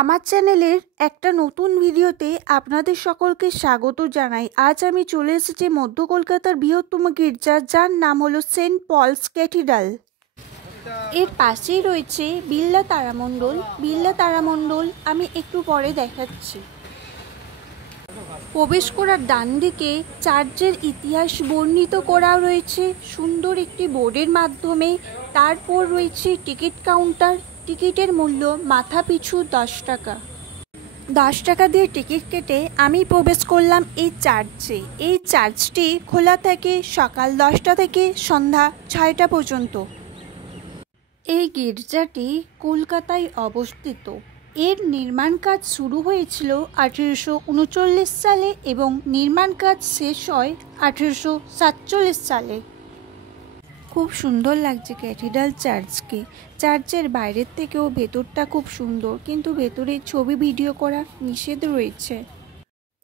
আমার চ্যানেলের একটা নতুন ভিডিওতে আপনাদের সকলকে স্বাগত জানাই। আজ আমি চলে এসেছি মধ্য কলকাতার বৃহত্তম গির্জা, যার নাম হলো সেন্ট পলস ক্যাথিড্রাল। এর পাশেই রয়েছে বিড়লা তারামণ্ডল। বিড়লা তারামণ্ডল আমি একটু পরে দেখাচ্ছি। প্রবেশ করার ডান দিকে চার্চের ইতিহাস বর্ণিত করা রয়েছে সুন্দর একটি বোর্ডের মাধ্যমে। তারপর রয়েছে টিকিট কাউন্টার। টিকিটের মূল্য মাথা পিছু 10 টাকা। 10 টাকা দিয়ে টিকিট কেটে আমি প্রবেশ করলাম এই চার্চে। এই চার্চটি খোলা থাকে সকাল 10টা থেকে সন্ধ্যা 6টা পর্যন্ত। এই গির্জাটি কলকাতায় অবস্থিত। এর নির্মাণ কাজ শুরু হয়েছিল 1839 সালে এবং নির্মাণ কাজ শেষ হয় 1847 সালে। খুব সুন্দর লাগছে ক্যাথিড্রাল চার্চকে। চার্চের বাইরের থেকেও ভেতরটা খুব সুন্দর, কিন্তু ভেতরে ছবি ভিডিও করা নিষেধ রয়েছে।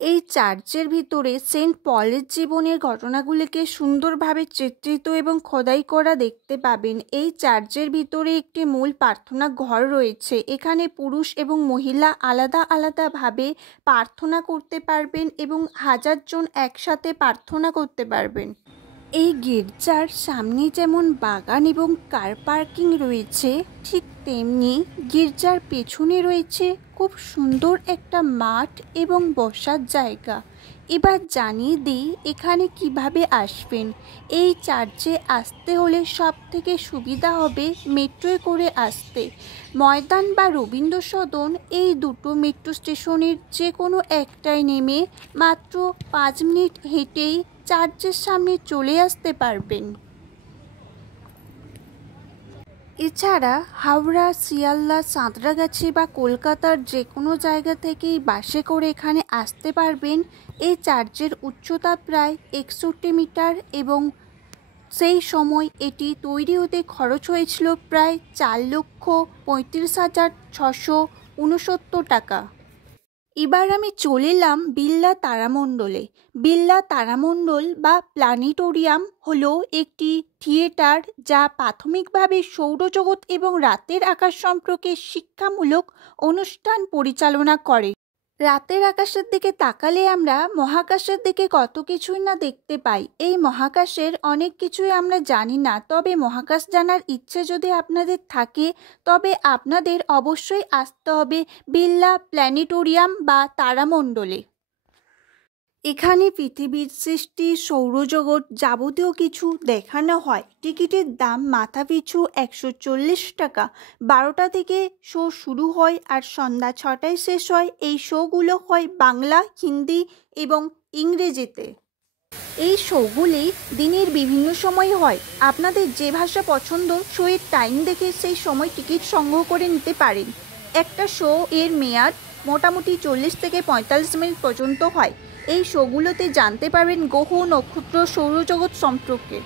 এই চার্চের ভিতরে সেন্ট পলের জীবনের ঘটনাগুলিকে সুন্দরভাবে চিত্রিত এবং খোদাই করা দেখতে পাবেন। এই চার্চের ভিতরে একটি মূল প্রার্থনা ঘর রয়েছে। এখানে পুরুষ এবং মহিলা আলাদা আলাদাভাবে প্রার্থনা করতে পারবেন এবং 1000 জন একসাথে প্রার্থনা করতে পারবেন। এই গির্জার সামনে যেমন বাগান এবং কার পার্কিং রয়েছে, ঠিক তেমনি গির্জার পেছনে রয়েছে খুব সুন্দর একটা মাঠ এবং বসার জায়গা। এবার জানিয়ে দিই এখানে কিভাবে আসবেন। এই চার্চে আসতে হলে সব থেকে সুবিধা হবে মেট্রোয় করে আসতে। ময়দান বা রবীন্দ্র সদন এই দুটো মেট্রো স্টেশনের যে কোনো একটায় নেমে মাত্র 5 মিনিট হেঁটেই চার্চের সামনে চলে আসতে পারবেন। এছাড়া হাওড়া, শিয়ালদা, সাঁতরাগাছি বা কলকাতার যে কোনো জায়গা থেকেই বাসে করে এখানে আসতে পারবেন। এই চার্চের উচ্চতা প্রায় 61 মিটার এবং সেই সময় এটি তৈরি হতে খরচ হয়েছিল প্রায় 4,35,669 টাকা। এবার আমি চলে এলাম বিড়লা তারামণ্ডলে। বিড়লা তারামণ্ডল বা প্ল্যানেটোরিয়াম হলো একটি থিয়েটার যা প্রাথমিকভাবে সৌরজগৎ এবং রাতের আকাশ সম্পর্কে শিক্ষামূলক অনুষ্ঠান পরিচালনা করে। রাতের আকাশের দিকে তাকালে আমরা মহাকাশের দিকে কত কিছুই না দেখতে পাই। এই মহাকাশের অনেক কিছুই আমরা জানি না, তবে মহাকাশ জানার ইচ্ছে যদি আপনাদের থাকে তবে আপনাদের অবশ্যই আসতে হবে বিড়লা প্ল্যানেটোরিয়াম বা তারামণ্ডলে। এখানে পৃথিবীর সৃষ্টি, সৌরজগৎ যাবতীয় কিছু দেখানো হয়। টিকিটের দাম মাথা পিছু 140 টাকা। 12টা থেকে শো শুরু হয় আর সন্ধ্যা 6টায় শেষ হয়। এই শোগুলো হয় বাংলা, হিন্দি এবং ইংরেজিতে। এই শোগুলি দিনের বিভিন্ন সময় হয়। আপনাদের যে ভাষা পছন্দ শোয়ের টাইম দেখে সেই সময় টিকিট সংগ্রহ করে নিতে পারেন। একটা শো এর মেয়াদ মোটামুটি 40 থেকে 45 মিনিট পর্যন্ত হয়। এই শোগুলোতে জানতে পারবেন গ্রহ, নক্ষত্র, সৌরজগৎ সম্পর্কে।